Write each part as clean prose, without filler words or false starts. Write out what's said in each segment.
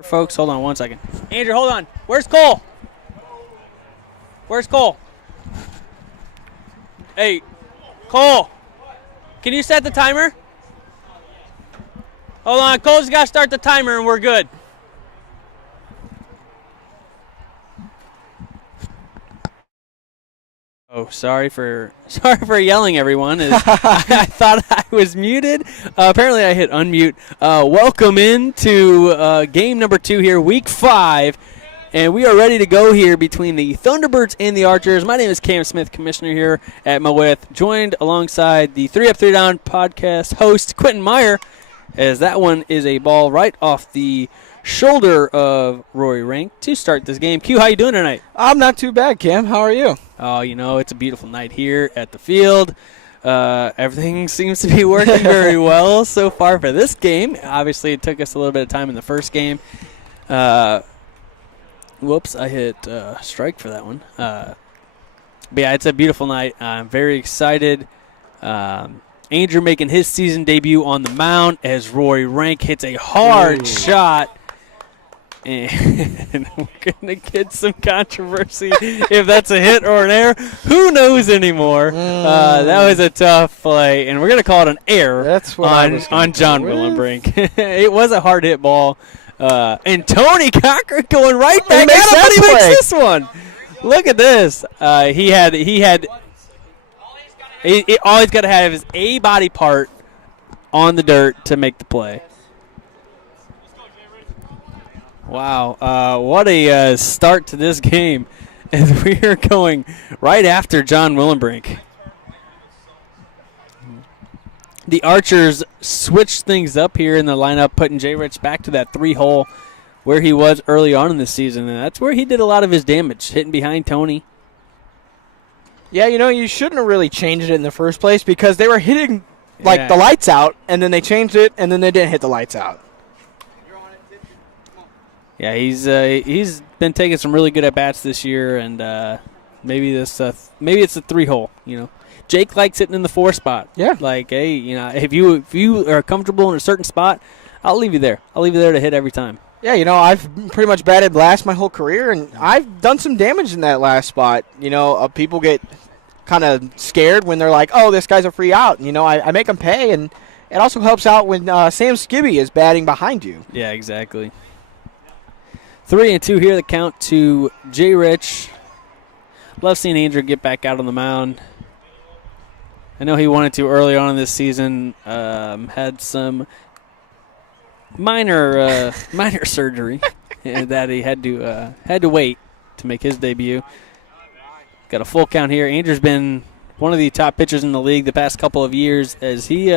Folks, hold on one second. Andrew, hold on. Where's Cole? Where's Cole? Hey, Cole, can you set the timer? Hold on, Cole's got to start the timer and we're good. Oh, sorry for yelling, everyone. I thought I was muted. Apparently, I hit unmute. Welcome into game number 2 here, week 5, and we are ready to go here between the Thunderbirds and the Archers. My name is Cam Smith, commissioner here at MO WIFF, joined alongside the 3 Up 3 Down podcast host Quentin Meyer, as that one is a ball right off the shoulder of Rory Rank to start this game. Q, how you doing tonight? I'm not too bad, Cam. How are you? Oh, you know, it's a beautiful night here at the field. Everything seems to be working very well so far for this game. Obviously, it took us a little bit of time in the first game. Whoops, I hit strike for that one. But yeah, it's a beautiful night. I'm very excited. Andrew making his season debut on the mound as Rory Rank hits a hard shot. And we're going to get some controversy if that's a hit or an error. Who knows anymore? That was a tough play, and we're going to call it an error. That's what on John Willenbrink. It was a hard hit ball. And Tony Cochran going right back at him, but he makes this one. Look at this. All he's got to have is a body part on the dirt to make the play. Wow, what a start to this game as we are going right after John Willenbrink. The Archers switched things up here in the lineup, putting J. Rich back to that 3-hole where he was early on in the season, and that's where he did a lot of his damage, hitting behind Tony. Yeah, you know, you shouldn't have really changed it in the first place because they were hitting, like, the lights out, and then they changed it, and then they didn't hit the lights out. Yeah, he's been taking some really good at bats this year, and maybe it's a 3-hole. You know, Jake likes hitting in the 4 spot. Yeah, like, hey, you know, if you are comfortable in a certain spot, I'll leave you there. I'll leave you there to hit every time. Yeah, you know, I've pretty much batted last my whole career, and I've done some damage in that last spot. You know, people get kind of scared when they're like, "Oh, this guy's a free out." And, you know, I make them pay, and it also helps out when Sam Skibby is batting behind you. Yeah, exactly. 3-2 here, the count to J. Rich. Love seeing Andrew get back out on the mound. I know he wanted to early on in this season. Had some minor surgery that he had to wait to make his debut. Got a full count here. Andrew's been one of the top pitchers in the league the past couple of years, as he's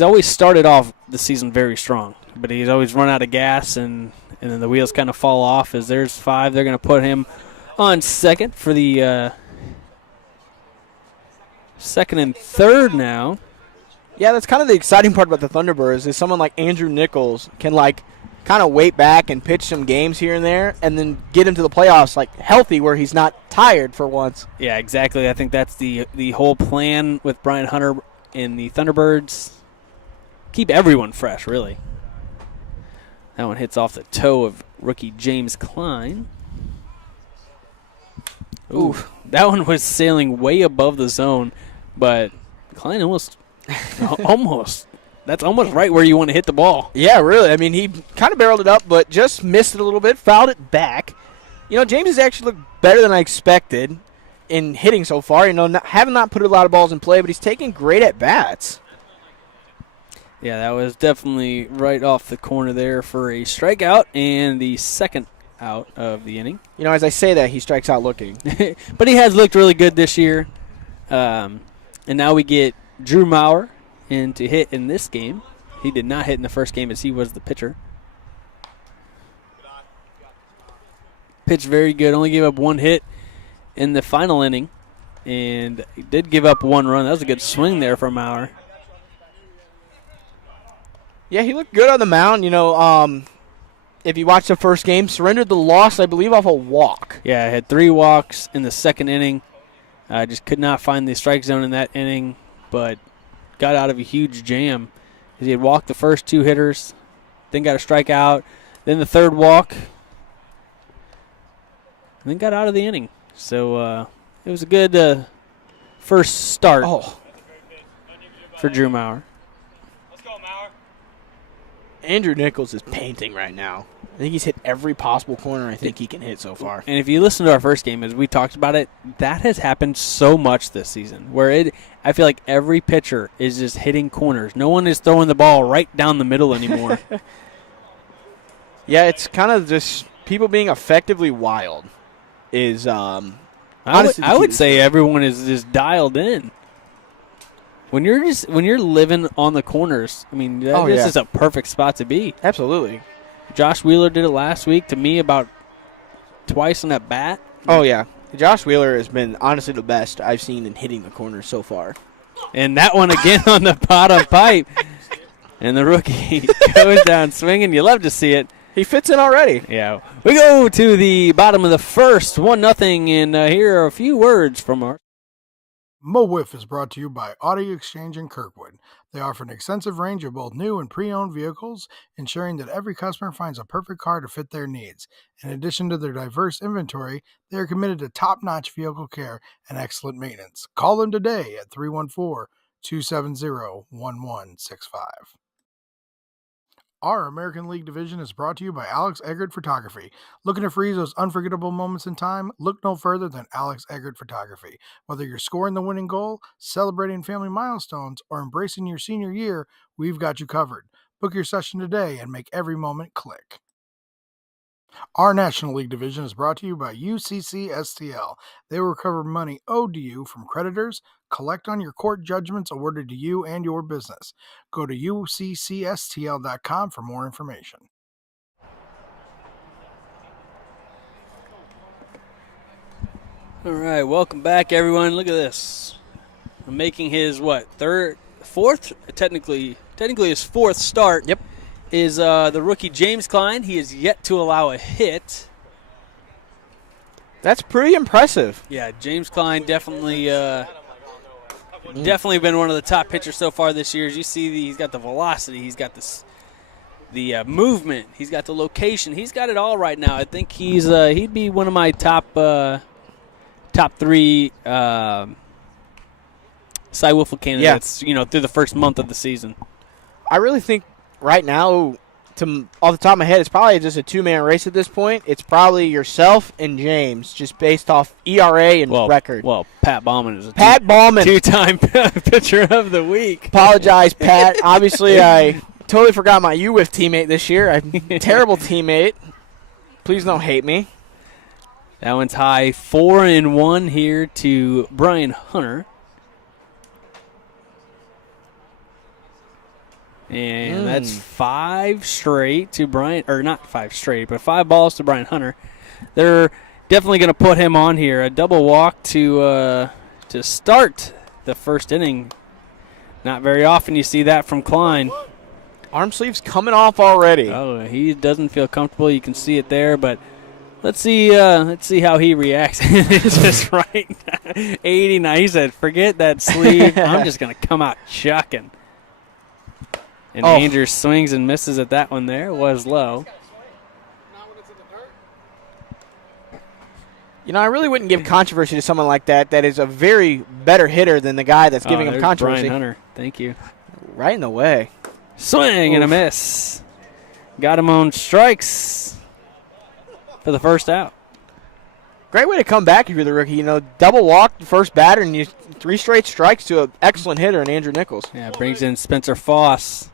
always started off the season very strong. But he's always run out of gas, and then the wheels kind of fall off as there's 5. They're going to put him on second for the second and third now. Yeah, that's kind of the exciting part about the Thunderbirds is someone like Andrew Nichols can, like, kind of wait back and pitch some games here and there and then get him to the playoffs, like, healthy where he's not tired for once. Yeah, exactly. I think that's the whole plan with Brian Hunter and the Thunderbirds. Keep everyone fresh, really. That one hits off the toe of rookie James Klein. Ooh, that one was sailing way above the zone, but Klein almost, that's almost right where you want to hit the ball. Yeah, really. I mean, he kind of barreled it up, but just missed it a little bit, fouled it back. You know, James has actually looked better than I expected in hitting so far. You know, having not put a lot of balls in play, but he's taking great at-bats. Yeah, that was definitely right off the corner there for a strikeout and the second out of the inning. You know, as I say that, he strikes out looking. But he has looked really good this year. And now we get Drew Maurer in to hit in this game. He did not hit in the first game as he was the pitcher. Pitched very good. Only gave up 1 hit in the final inning. And he did give up 1 run. That was a good swing there for Maurer. Yeah, he looked good on the mound. You know, if you watch the first game, surrendered the loss, I believe, off a walk. Yeah, had 3 walks in the second inning. Just could not find the strike zone in that inning, but got out of a huge jam. He had walked the first 2 hitters, then got a strikeout, then the third walk, and then got out of the inning. So it was a good first start for Drew Maurer. Let's go, Maurer. Andrew Nichols is painting right now. I think he's hit every possible corner I think he can hit so far. And if you listen to our first game, as we talked about it, that has happened so much this season, where I feel like every pitcher is just hitting corners. No one is throwing the ball right down the middle anymore. Yeah, it's kind of just people being effectively wild is I would say everyone is just dialed in. When you're living on the corners, I mean, this is a perfect spot to be. Absolutely. Josh Wheeler did it last week to me about twice on at bat. Oh, yeah. Josh Wheeler has been honestly the best I've seen in hitting the corners so far. And that one again on the bottom pipe. And the rookie goes down swinging. You love to see it. He fits in already. Yeah. We go to the bottom of the first, 1-0, and here are a few words from our. MO WIFF is brought to you by Audi Exchange in Kirkwood. They offer an extensive range of both new and pre-owned vehicles, ensuring that every customer finds a perfect car to fit their needs. In addition to their diverse inventory, they are committed to top-notch vehicle care and excellent maintenance. Call them today at 314-270-1165. Our American League division is brought to you by Alex Eggert Photography. Looking to freeze those unforgettable moments in time? Look no further than Alex Eggert Photography. Whether you're scoring the winning goal, celebrating family milestones, or embracing your senior year, we've got you covered. Book your session today and make every moment click. Our National League division is brought to you by UCC STL. They will recover money owed to you from creditors, collect on your court judgments awarded to you and your business. Go to uccstl.com for more information. All right, welcome back, everyone. Look at this. I'm making his, fourth? Technically his fourth start. Yep. Is the rookie James Klein. He is yet to allow a hit. That's pretty impressive. Yeah, James Klein definitely been one of the top pitchers so far this year. As you see, he's got the velocity, he's got the movement, he's got the location, he's got it all right now. I think he'd be one of my top three Cy Wiffle candidates. Through the first month of the season. I really think right now, off the top of my head, it's probably just a two-man race at this point. It's probably yourself and James, just based off ERA and record. Well, Pat Baumann is two-time pitcher of the week. Apologize, Pat. Obviously, I totally forgot my UWIF teammate this year. I'm a terrible teammate. Please don't hate me. That one's high. 4-1 here to Brian Hunter. And that's 5 straight to Brian, or not 5 straight, but 5 balls to Brian Hunter. They're definitely going to put him on here. A double walk to start the first inning. Not very often you see that from Klein. Arm sleeve's coming off already. Oh, he doesn't feel comfortable. You can see it there, but let's see how he reacts. It's just right. 89. He said, "Forget that sleeve. I'm just going to come out chucking." And Andrews swings and misses at that one there. It was low. I really wouldn't give controversy to someone like that. That is a very better hitter than the guy that's giving him controversy. Brian Hunter. Thank you. Right in the way. Swing and a miss. Got him on strikes for the first out. Great way to come back if you're the rookie. Double walk the first batter and you 3 straight strikes to an excellent hitter in Andrew Nichols. Yeah, brings in Spencer Foss.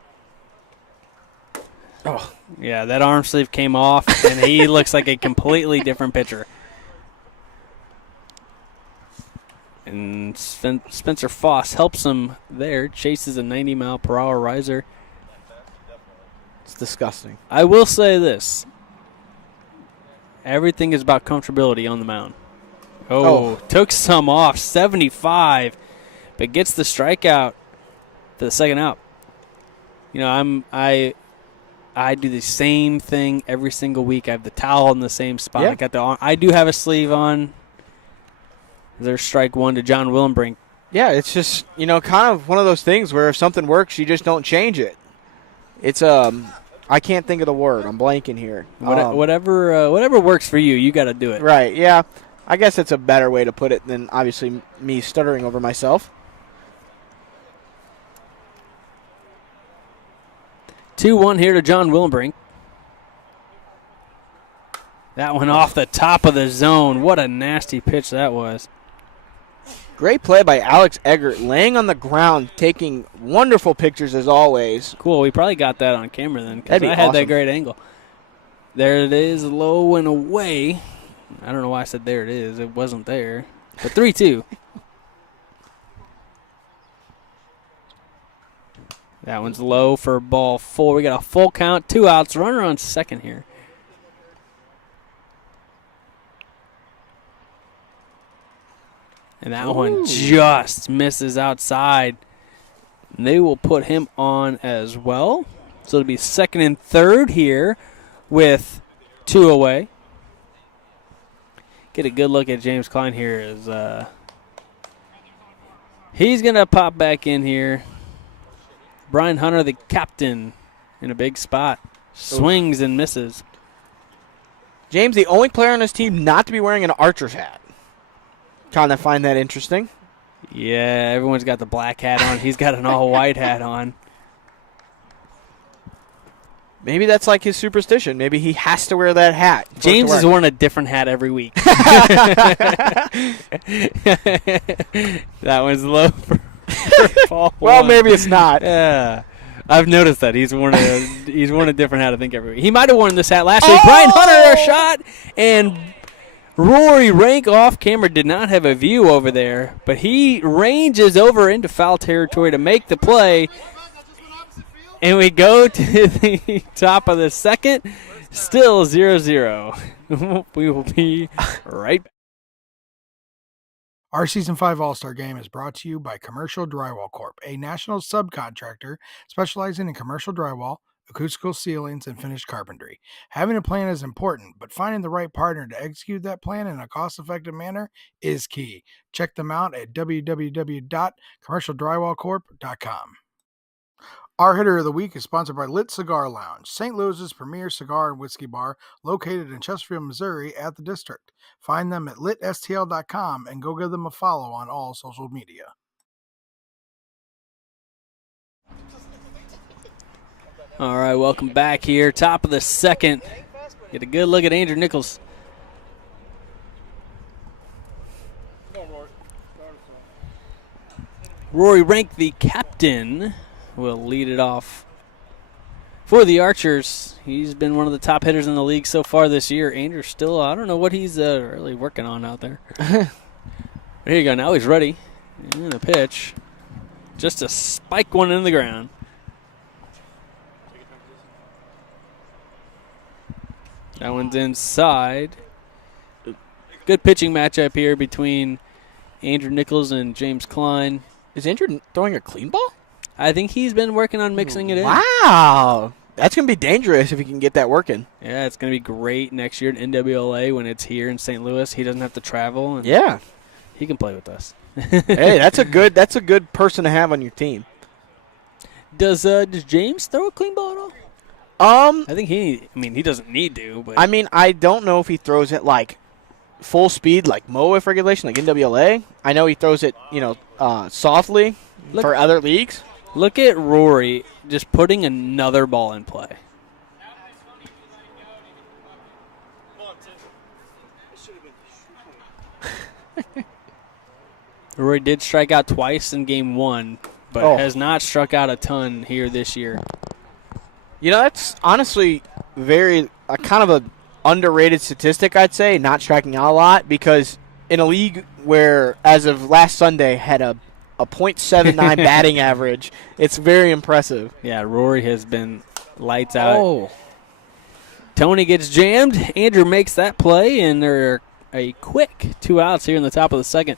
Oh, yeah, that arm sleeve came off, and he looks like a completely different pitcher. And Spencer Foss helps him there, chases a 90-mile-per-hour riser. It's disgusting. I will say this. Everything is about comfortability on the mound. Took some off, 75, but gets the strikeout for the second out. I do the same thing every single week. I have the towel in the same spot. Yeah. I do have a sleeve on. There's strike one to John Willenbrink. Yeah, it's just, kind of one of those things where if something works, you just don't change it. It's I can't think of the word. I'm blanking here. Whatever works for you, you got to do it. Right, yeah. I guess it's a better way to put it than obviously me stuttering over myself. 2-1 here to John Willenbrink. That one off the top of the zone. What a nasty pitch that was. Great play by Alex Eggert, laying on the ground, taking wonderful pictures as always. Cool. We probably got that on camera then because That'd be I had that awesome. great angle. There it is, low and away. I don't know why I said there it is. It wasn't there. But 3-2. That one's low for ball 4. We got a full count, 2 outs, runner on second here. And that one just misses outside. And they will put him on as well. So it'll be second and third here with 2 away. Get a good look at James Klein here as he's going to pop back in here. Brian Hunter, the captain, in a big spot. Swings and misses. James, the only player on his team not to be wearing an Archer's hat. Kind of find that interesting. Yeah, everyone's got the black hat on. He's got an all-white hat on. Maybe that's like his superstition. Maybe he has to wear that hat. James is wearing a different hat every week. That one's low for ball well, 1. maybe it's not. Yeah. I've noticed that. He's worn a different hat, I think, every week. He might have worn this hat last week. Brian Hunter, a shot, and Rory Rank off camera did not have a view over there, but he ranges over into foul territory to make the play. And we go to the top of the second, still 0-0. We will be right back. Our Season 5 All-Star Game is brought to you by Commercial Drywall Corp., a national subcontractor specializing in commercial drywall, acoustical ceilings, and finished carpentry. Having a plan is important, but finding the right partner to execute that plan in a cost-effective manner is key. Check them out at www.commercialdrywallcorp.com. Our hitter of the week is sponsored by Lit Cigar Lounge, St. Louis's premier cigar and whiskey bar located in Chesterfield, Missouri at the District. Find them at litstl.com and go give them a follow on all social media. All right, welcome back here. Top of the second. Get a good look at Andrew Nichols. Rory Rank, the captain, will lead it off for the Archers. He's been one of the top hitters in the league so far this year. Andrew still, I don't know what he's really working on out there. There you go. Now he's ready. And a pitch. Just to spike one in the ground. That one's inside. Good pitching matchup here between Andrew Nichols and James Klein. Is Andrew throwing a clean ball? I think he's been working on mixing it in. Wow. That's going to be dangerous if he can get that working. Yeah, it's going to be great next year at NWLA when it's here in St. Louis. He doesn't have to travel. And yeah. He can play with us. Hey, that's a good person to have on your team. Does James throw a clean ball at all? I think he doesn't need to. But I don't know if he throws it like full speed, like MO WIFF regulation, like NWLA. I know he throws it, softly for other leagues. Look at Rory just putting another ball in play. Rory did strike out twice in game 1, but has not struck out a ton here this year. That's honestly very kind of an underrated statistic, I'd say, not striking out a lot, because in a league where, as of last Sunday, had a .79 batting average, it's very impressive. Yeah, Rory has been lights out. Oh. Tony gets jammed. Andrew makes that play, and there are a quick 2 outs here in the top of the second.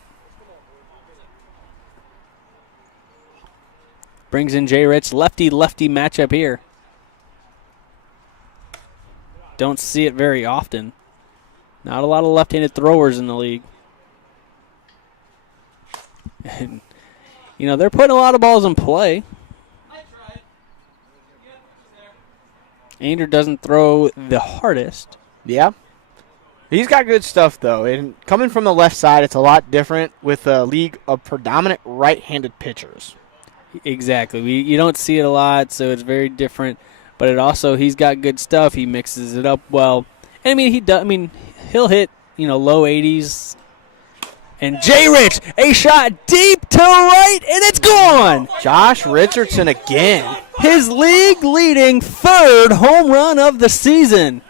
Brings in Jay Rich. Lefty-lefty matchup here. Don't see it very often. Not a lot of left-handed throwers in the league. And, they're putting a lot of balls in play. Andrew doesn't throw the hardest. Yeah. He's got good stuff, though. And coming from the left side, it's a lot different with a league of predominant right-handed pitchers. Exactly. You don't see it a lot, so it's very different. But it also, he's got good stuff. He mixes it up well. And, I mean, he does. I mean, he'll hit, low 80s. And J. Rich, a shot deep to right, and it's gone. Josh Richardson again. His league-leading third home run of the season.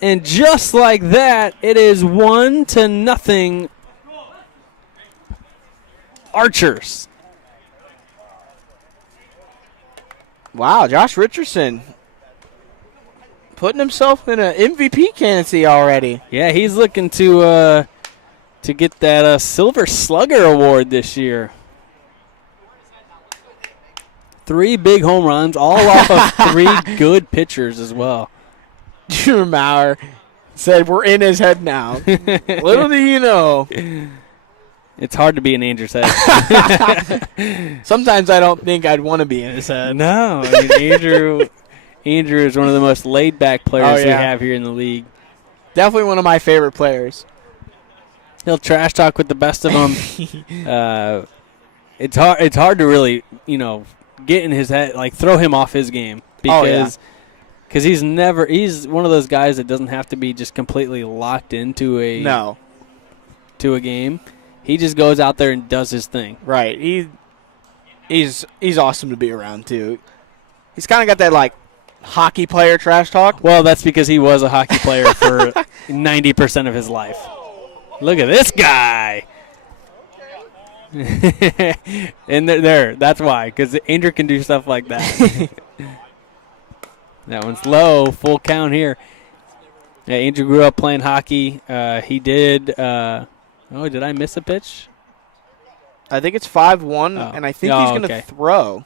And just like that, it is 1-0 Archers. Wow, Josh Richardson putting himself in an MVP candidacy already. Yeah, he's looking to get that Silver Slugger award this year. 3 big home runs, all off of 3 good pitchers as well. Drew Maurer said, "We're in his head now." Little do you know. It's hard to be in Andrew's head. Sometimes I don't think I'd want to be in his head. No, I mean, Andrew is one of the most laid-back players we have here in the league. Definitely one of my favorite players. He'll trash talk with the best of them. It's hard to really, get in his head, like throw him off his game because he's one of those guys that doesn't have to be just completely locked into a game. He just goes out there and does his thing. Right. He's awesome to be around too. He's kind of got that like hockey player trash talk. Well, that's because he was a hockey player for 90% of his life. Look at this guy. And there, that's why, because Andrew can do stuff like that. That one's low, full count here. Yeah, Andrew grew up playing hockey. He did. Did I miss a pitch? I think it's 5-1, and I think he's going to throw.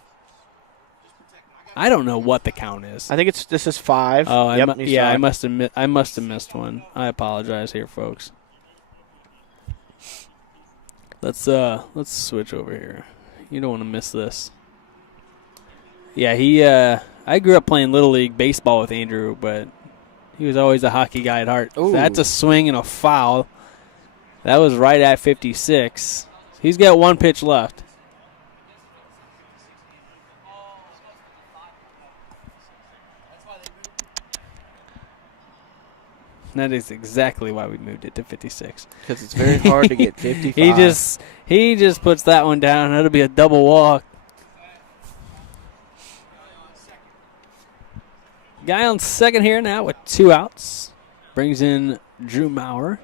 I don't know what the count is. I think this is 5. Oh, I must have missed one. I apologize here, folks. Let's switch over here. You don't want to miss this. Yeah, I grew up playing Little League baseball with Andrew, but he was always a hockey guy at heart. So that's a swing and a foul. That was right at 56. He's got 1 pitch left. That is exactly why we moved it to 56. Because it's very hard to get 55. He just puts that one down. It'll be a double walk. Guy on second here now with 2 outs. Brings in Drew Maurer.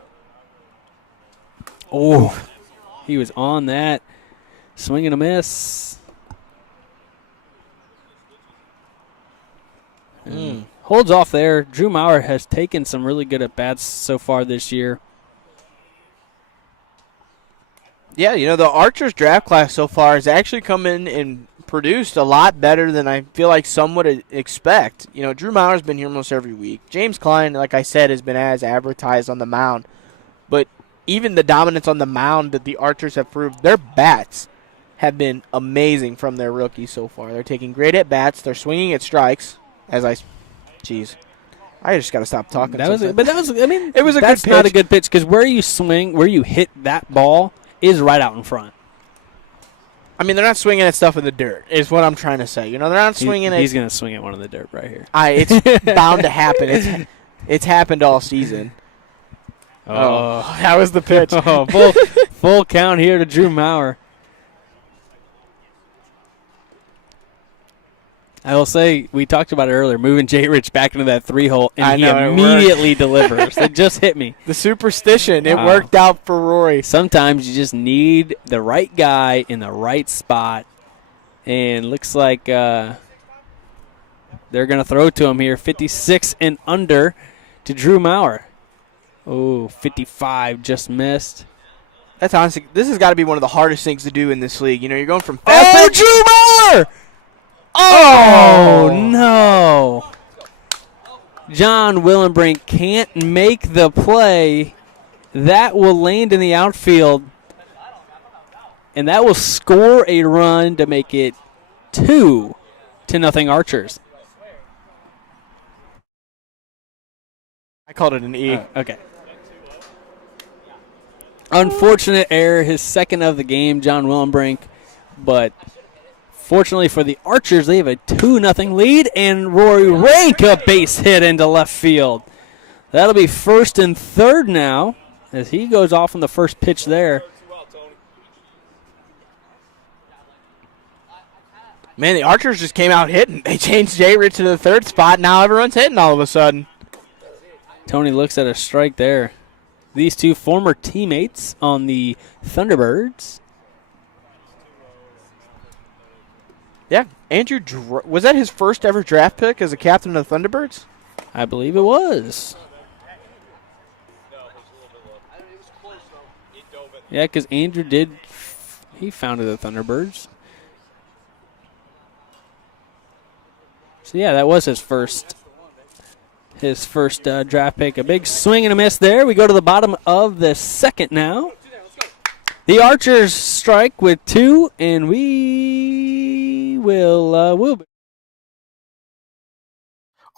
Oh, he was on that. Swing and a miss. Holds off there. Drew Maurer has taken some really good at-bats so far this year. Yeah, the Archers draft class so far has actually come in and produced a lot better than I feel like some would expect. Drew Maurer's been here almost every week. James Klein, like I said, has been as advertised on the mound. But even the dominance on the mound that the Archers have proved, their bats have been amazing from their rookies so far. They're taking great at-bats. They're swinging at strikes. Jeez. I just got to stop talking. It was a good pitch. That's not a good pitch because where you hit that ball is right out in front. I mean, they're not swinging at stuff in the dirt, is what I'm trying to say. They're not swinging at... He's going to swing at one in the dirt right here. It's bound to happen. It's happened all season. Oh, that was the pitch. Full count here to Drew Maurer. I will say, we talked about it earlier, moving J. Rich back into that 3-hole, and he immediately delivers. It just hit me. The superstition, it worked out for Rory. Sometimes you just need the right guy in the right spot, and looks like they're going to throw to him here. 56 and under to Drew Maurer. Oh, 55 just missed. That's honestly, this has got to be one of the hardest things to do in this league. You're going from Fastpitch. Drew Maurer! Oh, no. John Willenbrink can't make the play. That will land in the outfield. And that will score a run to make it 2-0 Archers. I called it an E. Okay. Unfortunate error, his second of the game, John Willenbrink. But fortunately for the Archers, they have a 2-0 lead, and Rory Rank a base hit into left field. That'll be first and third now as he goes off on the first pitch there. Man, the Archers just came out hitting. They changed Eggert to the third spot. Now everyone's hitting all of a sudden. Tony looks at a strike there. These two former teammates on the Thunderbirds. Yeah, Andrew, was that his first ever draft pick as a captain of the Thunderbirds? I believe it was. Yeah, because Andrew he founded the Thunderbirds. So, yeah, that was his first draft pick. A big swing and a miss there. We go to the bottom of the second now. The Archers strike with 2, and we will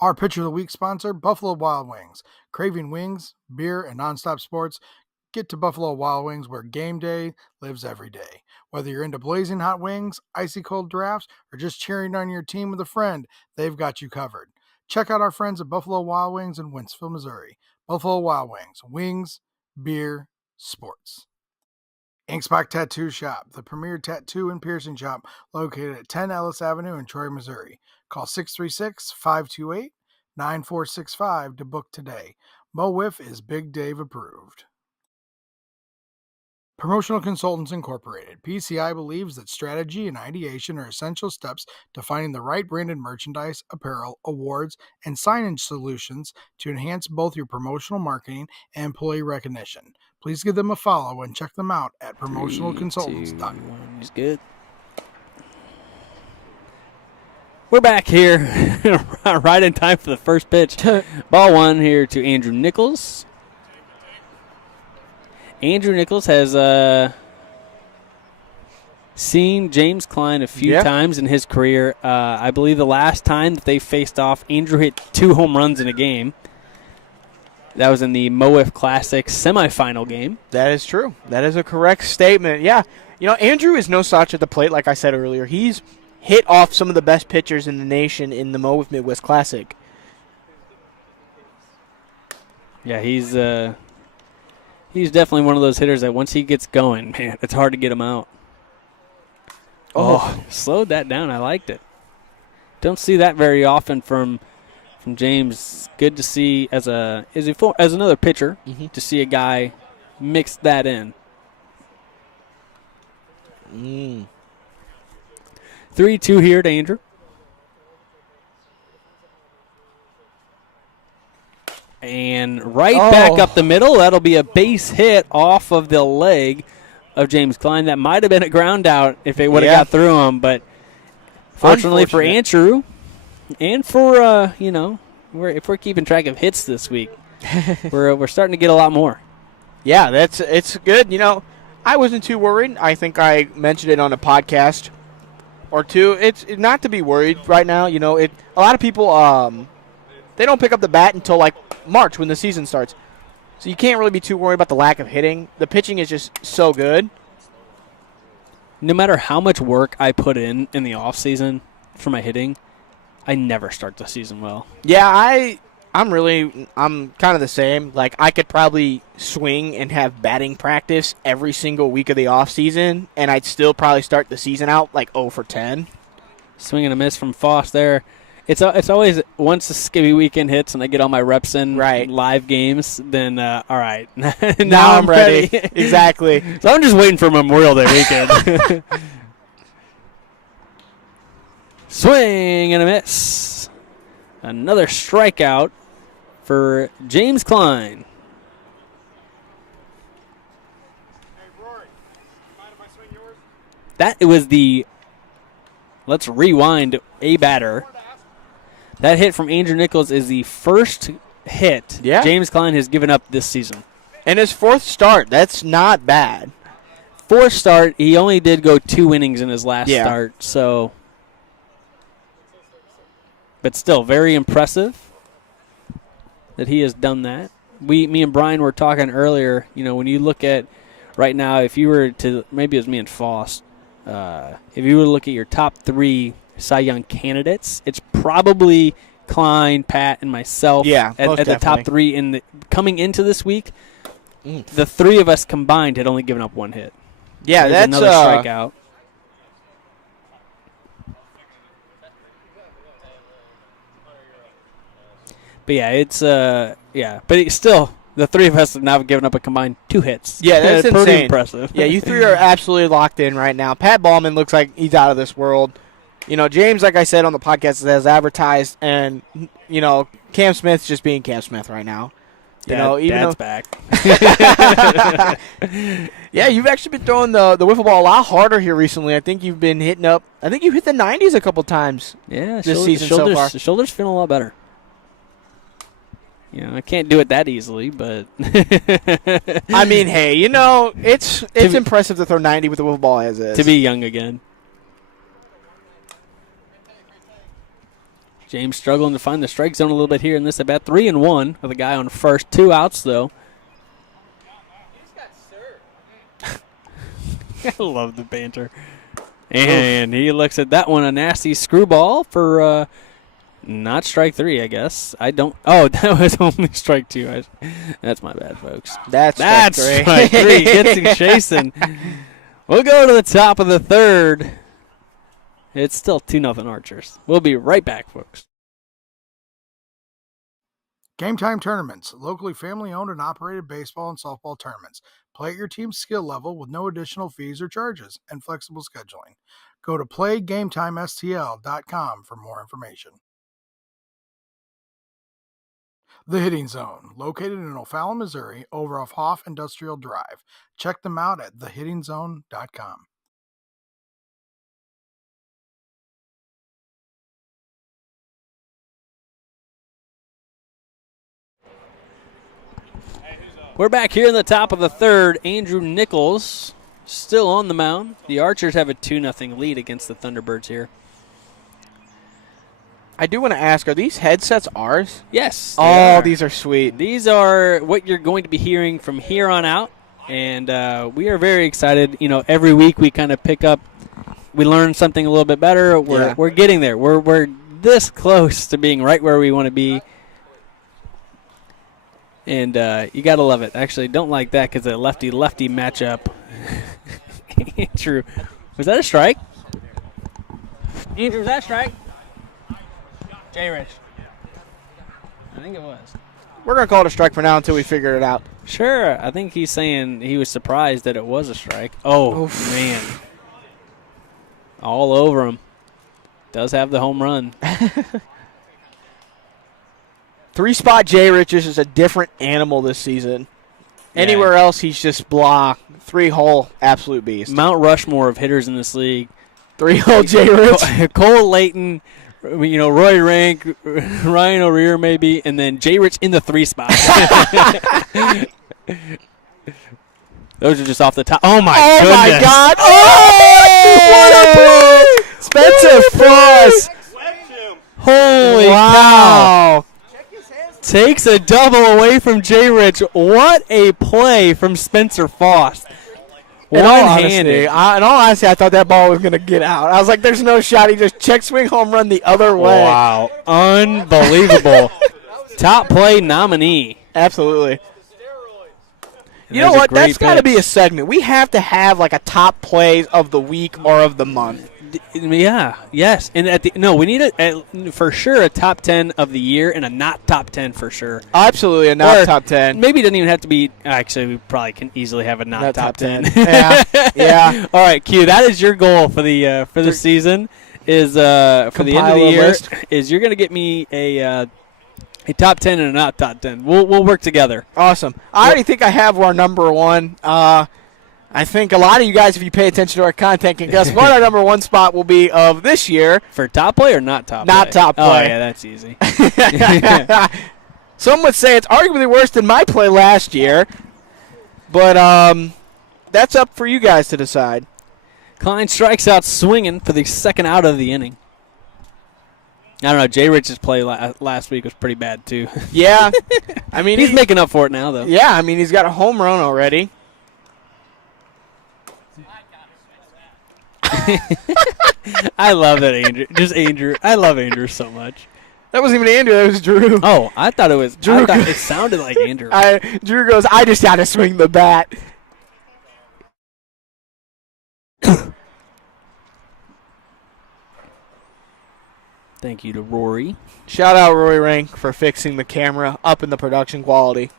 Our Pitcher of the Week sponsor, Buffalo Wild Wings. Craving wings, beer, and nonstop sports? Get to Buffalo Wild Wings, where game day lives every day. Whether you're into blazing hot wings, icy cold drafts, or just cheering on your team with a friend, they've got you covered. Check out our friends at Buffalo Wild Wings in Wentzville, Missouri. Buffalo Wild Wings, wings, beer, sports. Inkspot Tattoo Shop, the premier tattoo and piercing shop located at 10 Ellis Avenue in Troy, Missouri. Call 636-528-9465 to book today. MO WIFF is Big Dave approved. Promotional Consultants Incorporated. PCI believes that strategy and ideation are essential steps to finding the right branded merchandise, apparel, awards, and signage solutions to enhance both your promotional marketing and employee recognition. Please give them a follow and check them out at promotionalconsultants.com. He's good. We're back here right in time for the first pitch. Ball 1 here to Andrew Nichols. Andrew Nichols has seen James Klein a few times in his career. I believe the last time that they faced off, Andrew hit 2 home runs in a game. That was in the MO WIFF Classic semifinal game. That is true. That is a correct statement. Yeah. You know, Andrew is no slouch at the plate, like I said earlier. He's hit off some of the best pitchers in the nation in the MO WIFF Midwest Classic. Yeah, he's definitely one of those hitters that once he gets going, man, it's hard to get him out. Oh, slowed that down. I liked it. Don't see that very often from James. Good to see as another pitcher to see a guy mix that in. 3-2 here to Andrew. And back up the middle. That'll be a base hit off of the leg of James Klein. That might have been a ground out if it would have got through him. But fortunately for Andrew, and for, if we're keeping track of hits this week, we're starting to get a lot more. Yeah, it's good. You know, I wasn't too worried. I think I mentioned it on a podcast or two. It's not to be worried right now. You know, a lot of people they don't pick up the bat until like March when the season starts. So you can't really be too worried about the lack of hitting. The pitching is just so good. No matter how much work I put in the offseason for my hitting, I never start the season well. Yeah, I'm kind of the same. Like, I could probably swing and have batting practice every single week of the offseason, and I'd still probably start the season out like 0 for 10. Swing and a miss from Foss there. It's always once the skivvy weekend hits and I get all my reps in live games, then all right. now I'm ready. Exactly. So I'm just waiting for Memorial Day weekend. Swing and a miss. Another strikeout for James Klein. Hey, Rory, you mind if I swing yours? That was let's rewind a batter. That hit from Andrew Nichols is the first hit James Klein has given up this season. And his 4th start, that's not bad. 4th start, he only did go 2 innings in his last start, so. But still, very impressive. that he has done that. Me and Brian were talking earlier, when you look at right now, if you were to, maybe it was me and Foss, if you were to look at your top 3 Cy Young candidates, it's probably Klein, Pat, and myself at the top 3 coming into this week. The 3 of us combined had only given up 1 hit. Yeah, There's that's another strikeout. But yeah, but it's still, the 3 of us have now given up a combined 2 hits. Yeah, that's pretty insane. impressive. Yeah, you 3 are absolutely locked in right now. Pat Ballman looks like he's out of this world. James, like I said on the podcast, has advertised, and Cam Smith's just being Cam Smith right now. Dad's back. Yeah, you've actually been throwing the wiffle ball a lot harder here recently. I think you've been hitting up. I think you hit the 90s a couple times. Yeah, this season so far. The shoulders feeling a lot better. I can't do it that easily, but I mean, hey, it's impressive to throw 90 with the wiffle ball as is. To be young again. James struggling to find the strike zone a little bit here in this at bat. 3-1 with a guy on first. 2 outs, though. I love the banter. And he looks at that one, a nasty screwball for not strike 3, I guess. I don't. Oh, that was only strike 2. That's my bad, folks. That's strike 3. Gets him chasing. We'll go to the top of the 3rd. It's still 2-0 Archers. We'll be right back, folks. Gametime Tournaments, locally family-owned and operated baseball and softball tournaments. Play at your team's skill level with no additional fees or charges and flexible scheduling. Go to playgametimestl.com for more information. The Hitting Zone, located in O'Fallon, Missouri, over off Hoff Industrial Drive. Check them out at thehittingzone.com. We're back here in the top of the 3rd. Andrew Nichols still on the mound. The Archers have a 2-0 lead against the Thunderbirds here. I do want to ask, are these headsets ours? Yes. Oh, these are sweet. These are what you're going to be hearing from here on out, and we are very excited. Every week we kind of pick up, we learn something a little bit better. We're getting there. We're this close to being right where we want to be. And you got to love it. Actually, don't like that because a lefty-lefty matchup. Andrew, was that a strike? Andrew, was that a strike? Jay Rich. I think it was. We're going to call it a strike for now until we figure it out. Sure. I think he's saying he was surprised that it was a strike. Oh, man. All over him. Does have the home run. 3-spot Jay Rich is a different animal this season. Yeah. Anywhere else, he's just blah. 3-hole absolute beast. Mount Rushmore of hitters in this league. 3-hole Jay Rich. Cole Layton, Roy Rank, Ryan O'Rear maybe, and then Jay Rich in the 3 spot. Those are just off the top. Oh, my goodness. Oh, my God. Oh, what a play. Spencer Foss. Holy cow. Takes a double away from Jay Rich. What a play from Spencer Foss. One-handed. In all honesty, I thought that ball was going to get out. I was like, there's no shot. He just check swing home run the other way. Wow. Unbelievable. Top play nominee. Absolutely. You know what? That's got to be a segment. We have to have like a top plays of the week or of the month. Yeah, yes. And we need for sure a top 10 of the year and a not top 10 for sure. Absolutely a not top 10. Maybe it doesn't even have to be. Actually, we probably can easily have a not top 10. Yeah. All right, Q. That is your goal for the season. Is for the end of the year is you're going to get me a top 10 and a not top 10. We'll work together. Awesome. I already think I have our number one. I think a lot of you guys, if you pay attention to our content, can guess what our number 1 spot will be of this year. For top play or not top play? Not top play. Oh, yeah, that's easy. Some would say it's arguably worse than my play last year. But that's up for you guys to decide. Klein strikes out swinging for the second out of the inning. I don't know. Jay Rich's play last week was pretty bad, too. Yeah. I mean, he's making up for it now, though. Yeah, I mean, he's got a home run already. I love that Andrew. Just Andrew. I love Andrew so much. That wasn't even Andrew. That was Drew. Oh, I thought it was Drew. It sounded like Andrew. Drew goes, I just had to swing the bat. Thank you to Rory. Shout out Rory Rank for fixing the camera up in the production quality.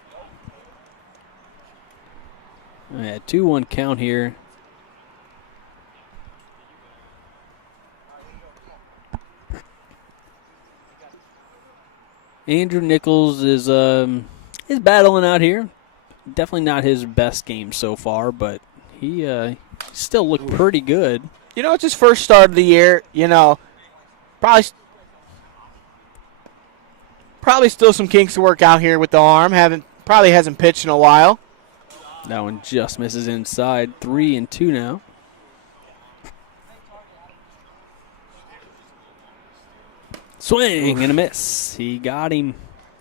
Yeah, 2-1 count here. Andrew Nichols is battling out here. Definitely not his best game so far, but he still looked pretty good. You know, it's his first start of the year. You know, probably still some kinks to work out here with the arm. Probably hasn't pitched in a while. That one just misses inside. 3-2 now. Swing and a miss. He got him.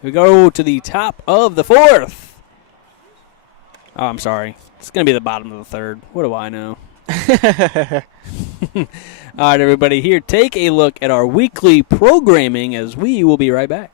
We go to the top of the fourth. Oh, I'm sorry. It's going to be the bottom of the third. What do I know? All right, everybody, here, take a look at our weekly programming as we will be right back.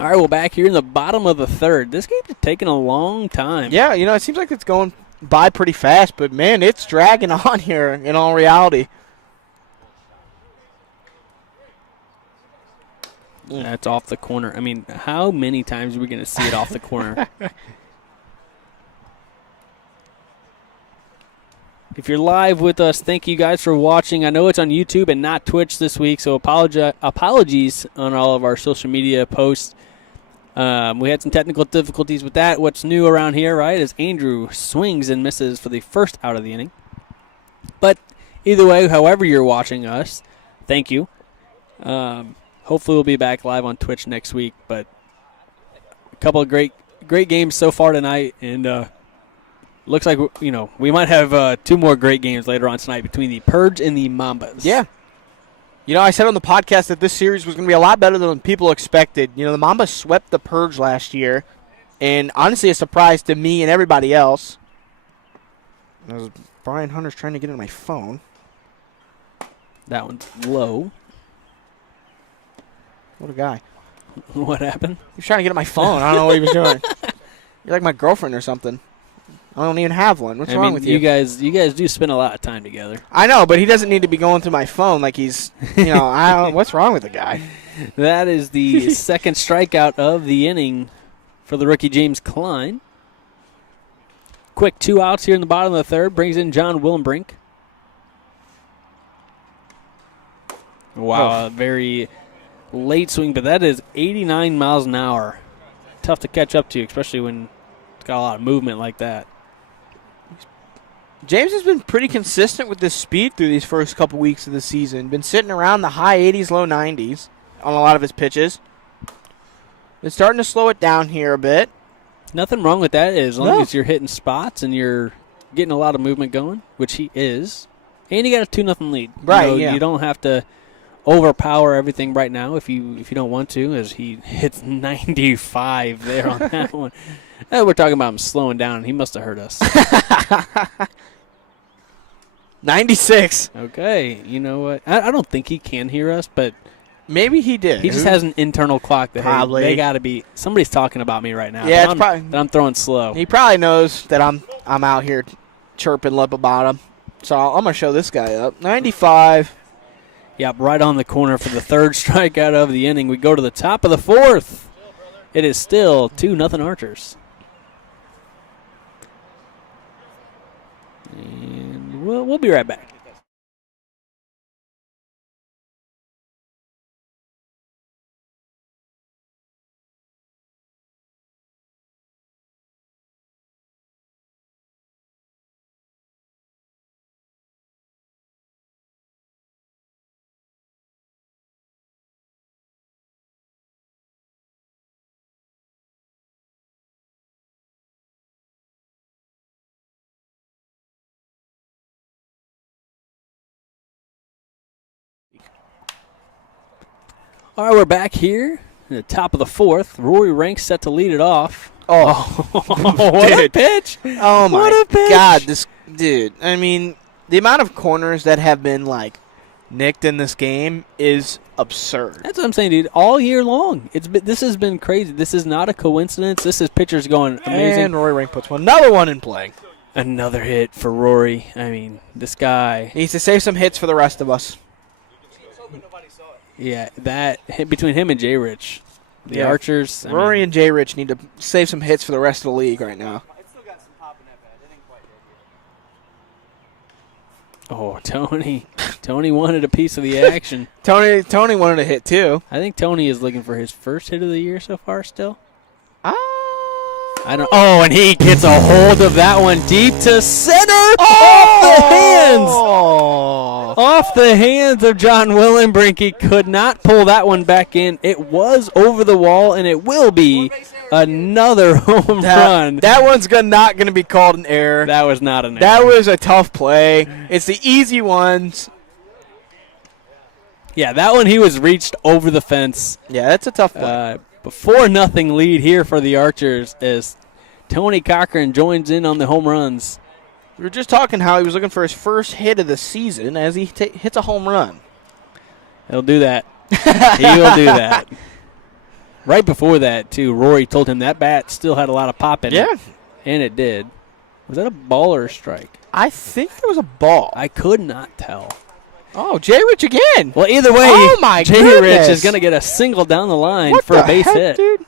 All right, well, back here in the bottom of the third. This game's taking a long time. Yeah, you know, it seems like it's going by pretty fast, but, man, it's dragging on here in all reality. That's off the corner. I mean, how many times are we going to see it off the corner? If you're live with us, thank you guys for watching. I know it's on YouTube and not Twitch this week, so apologies on all of our social media posts. We had some technical difficulties with that. What's new around here, right, is Andrew swings and misses for the first out of the inning. But either way, however you're watching us, thank you. Hopefully we'll be back live on Twitch next week. But a couple of great games so far tonight, and looks like we might have 2 more great games later on tonight between the Purge and the Mambas. Yeah. You know, I said on the podcast that this series was going to be a lot better than people expected. You know, the Mambas swept the Purge last year, and honestly a surprise to me and everybody else. Brian Hunter's trying to get into my phone. That one's low. What a guy. What happened? He was trying to get at my phone. I don't know what he was doing. You're like my girlfriend or something. I don't even have one. What's wrong with you? You guys do spend a lot of time together. I know, but he doesn't need to be going through my phone like he's, what's wrong with the guy? That is the second strikeout of the inning for the rookie James Klein. Quick 2 outs here in the bottom of the third. Brings in John Willenbrink. Wow, a very late swing, but that is 89 miles an hour. Tough to catch up to, especially when it's got a lot of movement like that. James has been pretty consistent with this speed through these first couple weeks of the season. Been sitting around the high 80s, low 90s on a lot of his pitches. Been starting to slow it down here a bit. Nothing wrong with that as long as you're hitting spots and you're getting a lot of movement going, which he is. And you got a 2-0 lead. Right, yeah. You don't have to overpower everything right now if you don't want to, as he hits 95 there on that one. We're talking about him slowing down. He must have heard us. 96. Okay, you know what? I don't think he can hear us, but maybe he did. He just has an internal clock that probably they got to be. Somebody's talking about me right now. Yeah, that I'm throwing slow. He probably knows that I'm out here chirping lip about him. So I'm gonna show this guy up. 95. Yep, right on the corner for the third strikeout of the inning. We go to the top of the fourth. It is still 2-0 Archers. And we'll be right back. All right, we're back here at the top of the fourth. Rory Rank set to lead it off. Oh, What a pitch! Oh, my What a pitch. God. This dude, I mean, the amount of corners that have been, like, nicked in this game is absurd. That's what I'm saying, dude. All year long, this has been crazy. This is not a coincidence. This is pitchers going amazing. And Rory Rank puts another one in play. Another hit for Rory. I mean, this guy. Needs to save some hits for the rest of us. Yeah, that hit between him and J. Rich. The Yeah. Archers. Rory and J. Rich need to save some hits for the rest of the league right now. Oh, Tony. Tony wanted a piece of the action. Tony wanted a hit too. I think Tony is looking for his first hit of the year so far still. I don't. Oh, and he gets a hold of that one deep to center. Oh! Off the hands of John Willenbrink. He could not pull that one back in. It was over the wall, and it will be another home run. That one's not going to be called an error. That was not an error. That was a tough play. It's the easy ones. Yeah, that one he was reached over the fence. Yeah, that's a tough play. 4-0 lead here for the Archers as Tony Cochran joins in on the home runs. We were just talking how he was looking for his first hit of the season as he hits a home run. He'll do that. He'll do that. Right before that, too, Rory told him that bat still had a lot of pop in it. And it did. Was that a ball or a strike? I think there was a ball. I could not tell. Oh, J. Rich again. Well, either way, oh my J. goodness. Rich is going to get a single down the line What for the a base heck, hit. Dude?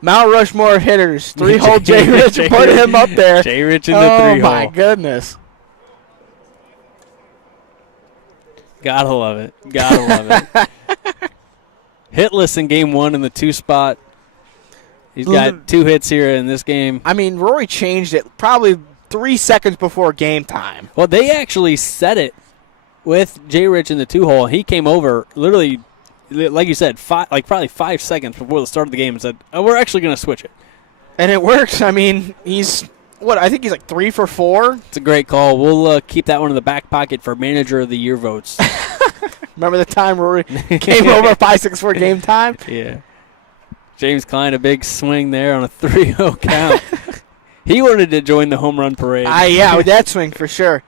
Mount Rushmore of hitters. Three-hole J. Rich. Put him up there. J. Rich in the three-hole. Oh, my goodness. Gotta love it. Gotta love it. Hitless in game one in the 2 spot. He's got 2 hits here in this game. I mean, Rory changed it probably 3 seconds before game time. Well, they actually set it with J. Rich in the 2-hole. He came over literally, like you said, probably 5 seconds before the start of the game and said, oh, we're actually going to switch it. And it works. I mean, I think he's like 3 for 4. It's a great call. We'll keep that one in the back pocket for Manager of the Year votes. Remember the time Rory came over 5-6 for game time? Yeah. James Klein, a big swing there on a 3-0 count. He wanted to join the home run parade. Yeah, with that swing for sure.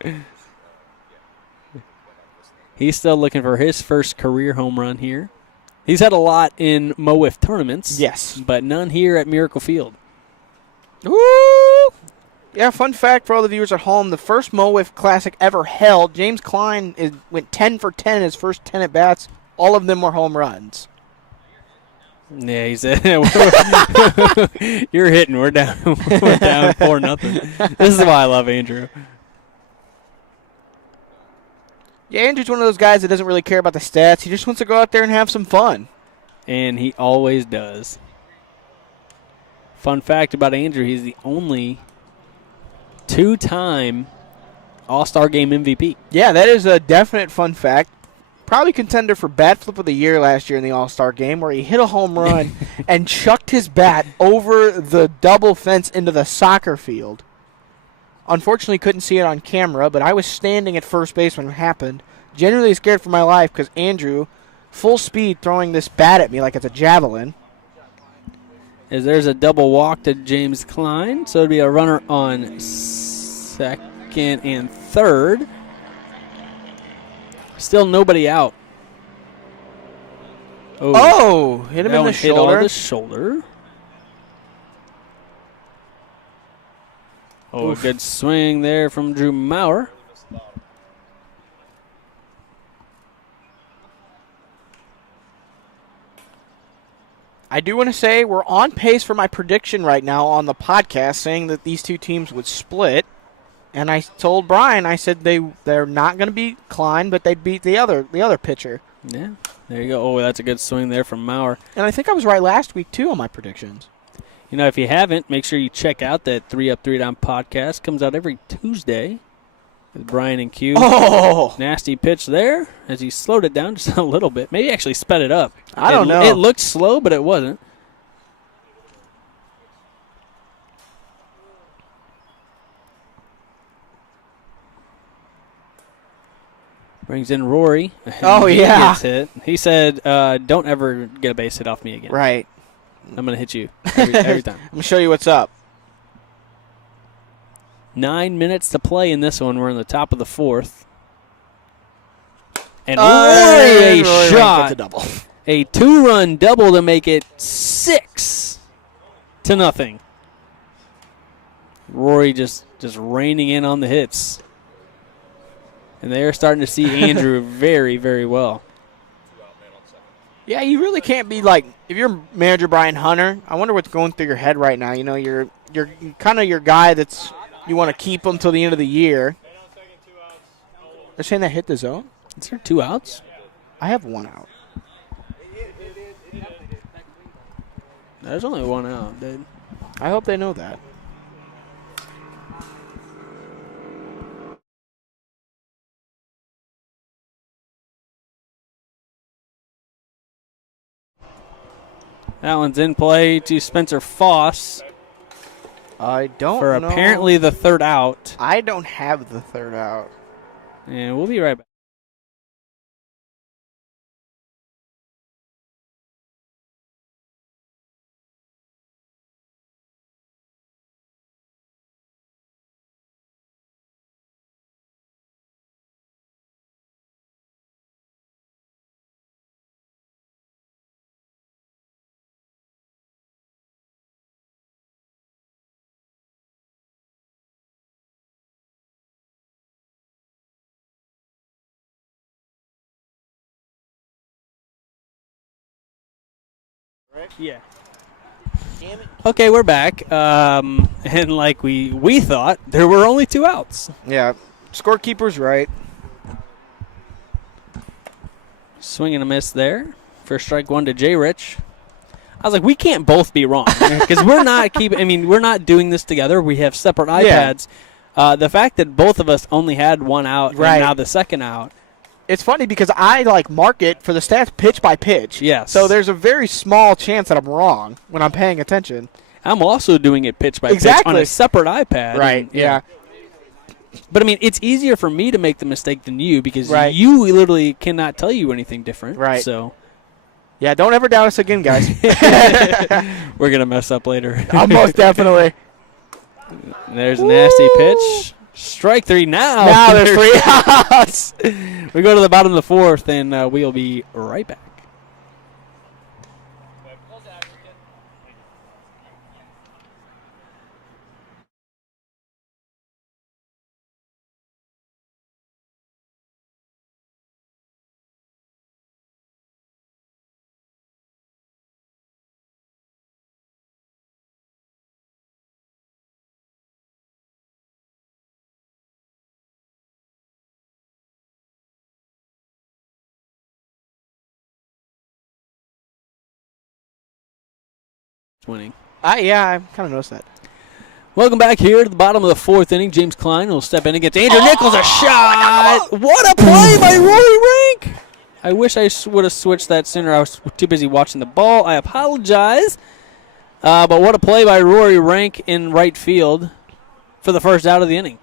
He's still looking for his first career home run here. He's had a lot in MO WIFF tournaments. Yes. But none here at Miracle Field. Ooh! Yeah, fun fact for all the viewers at home, the first MO WIFF Classic ever held, James Klein went 10 for 10 in his first 10 at-bats. All of them were home runs. Yeah, he said, you're hitting. We're down 4-0. This is why I love Andrew. Yeah, Andrew's one of those guys that doesn't really care about the stats. He just wants to go out there and have some fun. And he always does. Fun fact about Andrew, he's the only 2-time All-Star Game MVP. Yeah, that is a definite fun fact. Probably contender for Bat Flip of the Year last year in the All-Star Game where he hit a home run and chucked his bat over the double fence into the soccer field. Unfortunately, couldn't see it on camera, but I was standing at first base when it happened. Genuinely scared for my life because Andrew, full speed, throwing this bat at me like it's a javelin. As there's a double walk to James Klein, so it'll be a runner on second and third. Still nobody out. Oh, hit him in the hit shoulder. on the shoulder. Oh, a good swing there from Drew Maurer. I do want to say we're on pace for my prediction right now on the podcast, saying that these two teams would split. And I told Brian, I said they're not going to beat Klein, but they'd beat the other pitcher. Yeah, there you go. Oh, that's a good swing there from Maurer. And I think I was right last week, too, on my predictions. You know, if you haven't, make sure you check out that 3 Up, 3 Down podcast. Comes out every Tuesday with Brian and Q. Oh! Nasty pitch there as he slowed it down just a little bit. Maybe actually sped it up. I don't know. It looked slow, but it wasn't. Brings in Rory. Oh, he yeah. Gets hit. He said, don't ever get a base hit off me again. Right. I'm going to hit you every time. I'm going to show you what's up. 9 minutes to play in this one. We're in the top of the fourth. And Rory Rory shot gets a double. a 2-run double to make it 6-0. Rory just raining in on the hits. And they're starting to see Andrew very, very well. Yeah, you really can't be like, if you're manager Brian Hunter, I wonder what's going through your head right now. You know, you're kind of your guy that's, you want to keep him till the end of the year. They're saying that hit the zone? Is there 2 outs? I have 1 out. There's only 1 out, dude. I hope they know that. That one's in play to Spencer Foss I don't for know. apparently the 3rd out. I don't have the 3rd out. And we'll be right back. Yeah. Damn it. Okay, we're back. And like we thought, there were only 2 outs. Yeah, scorekeeper's right. Swing and a miss there for strike 1 to J. Rich. I was like, we can't both be wrong because we're not doing this together. We have separate iPads. The fact that both of us only had 1 out Right. and now the 2nd out. It's funny because I mark it for the stats pitch by pitch. Yes. So there's a very small chance that I'm wrong when I'm paying attention. I'm also doing it pitch by pitch on a separate iPad. Right. And, yeah. But, I mean, it's easier for me to make the mistake than you because Right. you literally cannot tell you anything different. Right. So Yeah, don't ever doubt us again, guys. we're going to mess up later. Most definitely. There's a nasty pitch. Strike 3 now. Now there's 3 outs. We go to the bottom of the 4th, and we'll be right back. Winning. Yeah, I kind of noticed that. Welcome back here to the bottom of the 4th inning. James Klein will step in against Andrew Nichols. A shot! What a play by Rory Rank! I wish I would have switched that sooner. I was too busy watching the ball. I apologize. But what a play by Rory Rank in right field for the 1st out of the inning.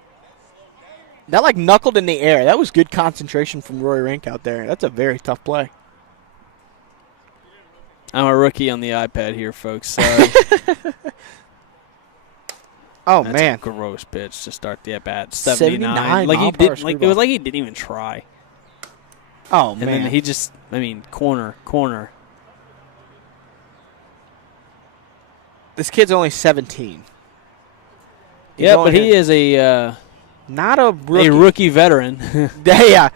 That knuckled in the air. That was good concentration from Rory Rank out there. That's a very tough play. I'm a rookie on the iPad here, folks. Sorry. Oh, That's man. a gross pitch to start the at-bat. 79 Like he mile per hour did. Like screwball. it was like he didn't even try. Oh, And man. then he just, corner. This kid's only 17. Yeah, but he is a not a rookie. rookie veteran. Yeah.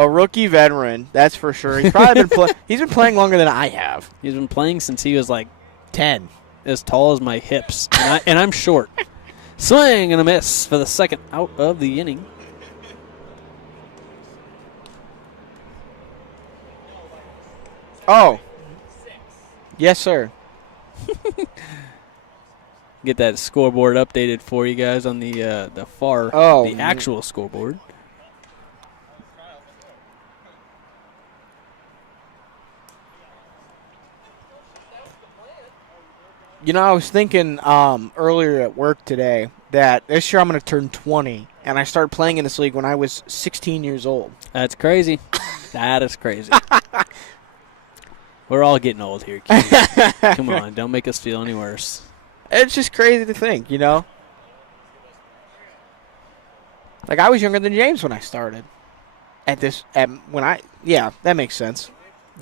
A rookie veteran, that's for sure. He's probably been playing longer than I have. He's been playing since he was like 10. as tall as my hips, and I'm short. Swing and a miss for the second out of the inning. Oh. Yes, sir. Get that scoreboard updated for you guys on the actual scoreboard. You know, I was thinking earlier at work today that this year I'm going to turn 20, and I started playing in this league when I was 16 years old. That's crazy. That is crazy. We're all getting old here, kids. Come on, don't make us feel any worse. It's just crazy to think, you know? Like, I was younger than James when I started. Yeah, that makes sense.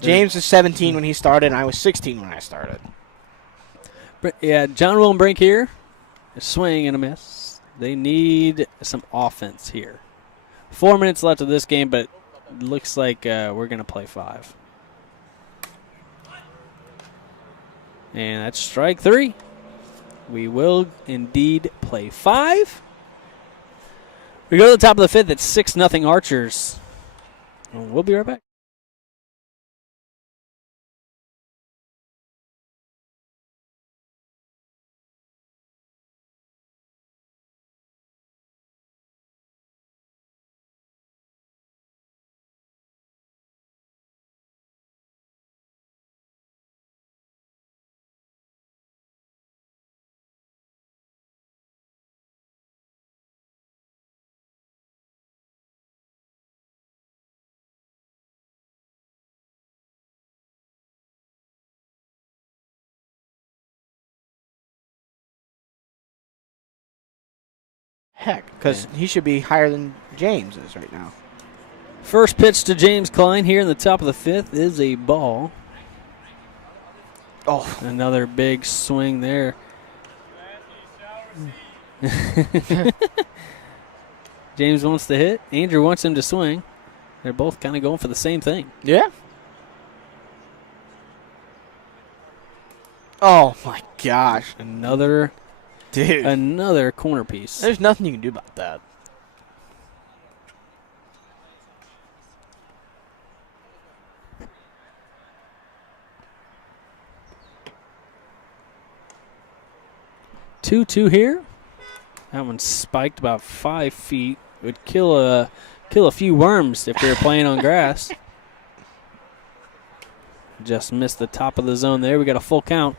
James was 17 when he started, and I was 16 when I started. But yeah, John Willenbrink here. A swing and a miss. They need some offense here. 4 minutes left of this game, but it looks like we're going to play 5. And that's strike 3. We will indeed play 5. We go to the top of the 5th. It's 6-0 Archers. And we'll be right back. Heck, because he should be higher than James is right now. First pitch to James Klein here in the top of the 5th is a ball. Oh. Another big swing there. James wants to hit. Andrew wants him to swing. They're both kind of going for the same thing. Yeah. Oh, my gosh. Another corner piece. There's nothing you can do about that. Two here. That one's spiked about 5 feet. Would kill a few worms if they were playing on grass. Just missed the top of the zone there. We got a full count.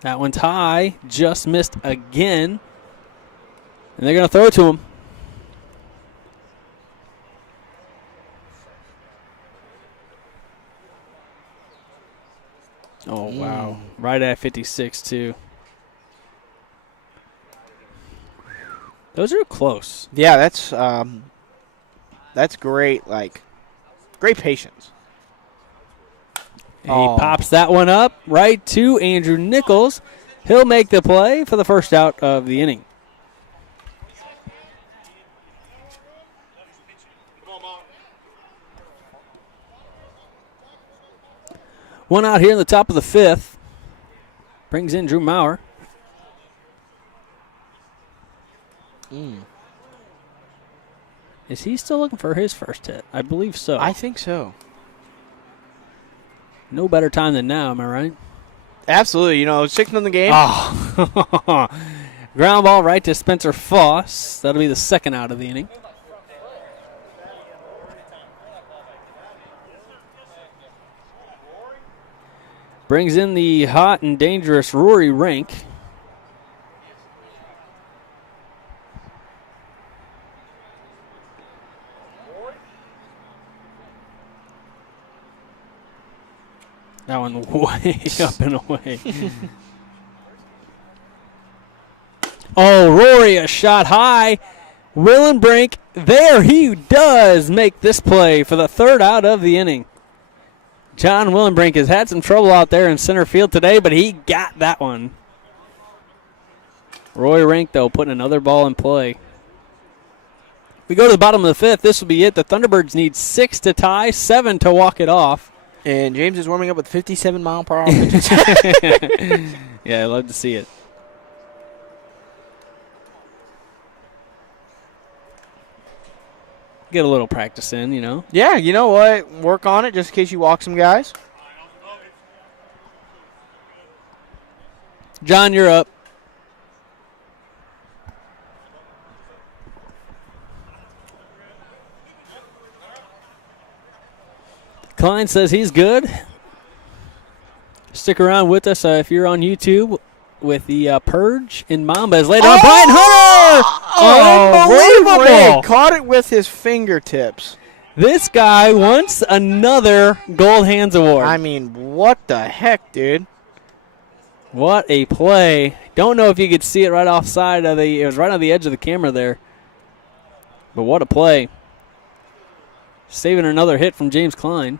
That one's high. Just missed again. And they're going to throw it to him. Oh, wow. Right at 56, too. Those are close. Yeah, that's great, great patience. He pops that one up right to Andrew Nichols. He'll make the play for the first out of the inning. One out here in the top of the 5th. Brings in Drew Maurer. Is he still looking for his first hit? I believe so. I think so. No better time than now, am I right? Absolutely. 6th in the game. Oh. Ground ball right to Spencer Foss. That'll be the second out of the inning. Brings in the hot and dangerous Rory Rank. That one way up and away. Oh, Rory, a shot high. Willenbrink, there he does make this play for the third out of the inning. John Willenbrink has had some trouble out there in center field today, but he got that one. Roy Rank, though, putting another ball in play. We go to the bottom of the fifth. This will be it. The Thunderbirds need 6 to tie, 7 to walk it off. And James is warming up with 57-mile-per-hour pitches. Yeah, I love to see it. Get a little practice in, you know. Yeah, you know what? Work on it just in case you walk some guys. John, you're up. Klein says he's good. Stick around with us if you're on YouTube with the Purge and Mamba is laid on Brian Hunter. Unbelievable. Caught it with his fingertips. This guy wants another Gold Hands Award. I mean, what the heck, dude? What a play. Don't know if you could see it right offside of it was right on the edge of the camera there. But what a play. Saving another hit from James Klein.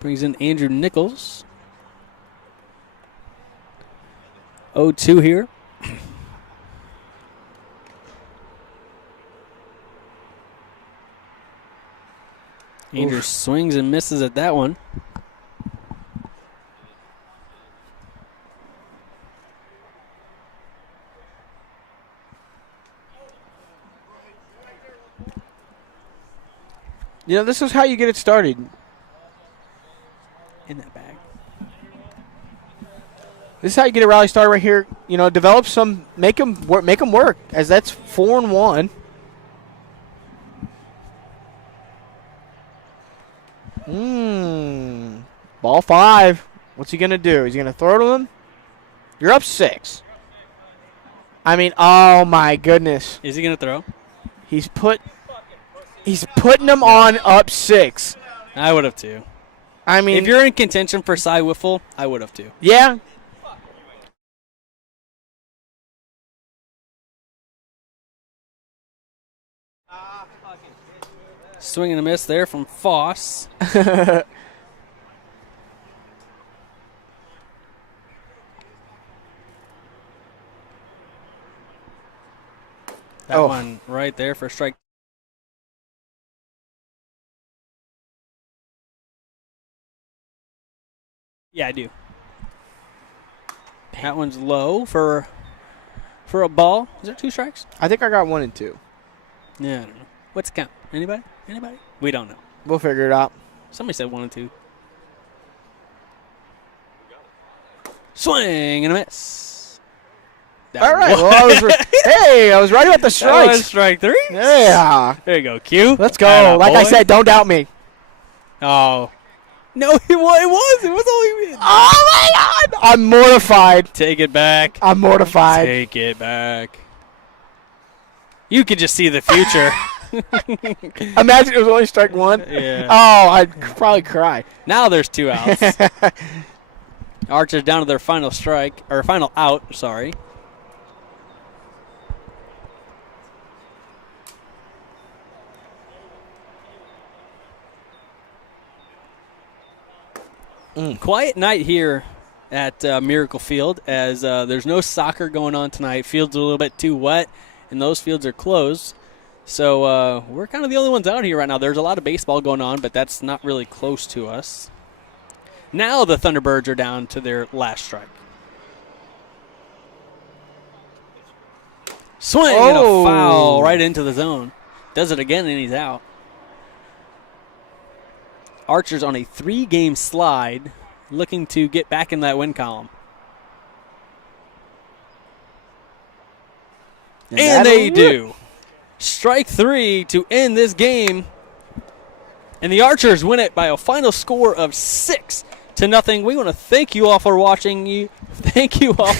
Brings in Andrew Nichols. 0-2 here. Andrew swings and misses at that one. You know, this is how you get it started. In that bag. This is how you get a rally started right here. You know, develop some, make them work, as that's 4-1. Ball 5. What's he going to do? Is he going to throw to him? You're up 6. I mean, oh my goodness. Is he going to throw? He's putting them on up 6. I would have too. I mean, if you're in contention for Cy Wiffle, I would have too. Yeah. Swing and a miss there from Foss. That one right there for strike. Yeah, I do. That one's low for a ball. Is there 2 strikes? I think I got 1 and 2. Yeah, I don't know. What's the count? Anybody? We don't know. We'll figure it out. Somebody said 1 and 2. Swing and a miss. All right. Well, I was right about the strikes. That was strike 3. Yeah. There you go, Q. Let's go. Like I said, don't doubt me. Oh. No, it was. It was only. Oh, my God. I'm mortified. Take it back. I'm mortified. Take it back. You could just see the future. Imagine it was only strike 1. Yeah. Oh, I'd probably cry. Now there's 2 outs. Archer's down to their final strike, or final out, sorry. Quiet night here at Miracle Field as there's no soccer going on tonight. Fields are a little bit too wet, and those fields are closed. So we're kind of the only ones out here right now. There's a lot of baseball going on, but that's not really close to us. Now the Thunderbirds are down to their last strike. Swing and a foul right into the zone. Does it again, and he's out. Archer's on a 3-game slide, looking to get back in that win column. And they do. Strike 3 to end this game. And the Archers win it by a final score of 6-0. We want to thank you all for watching. Thank you all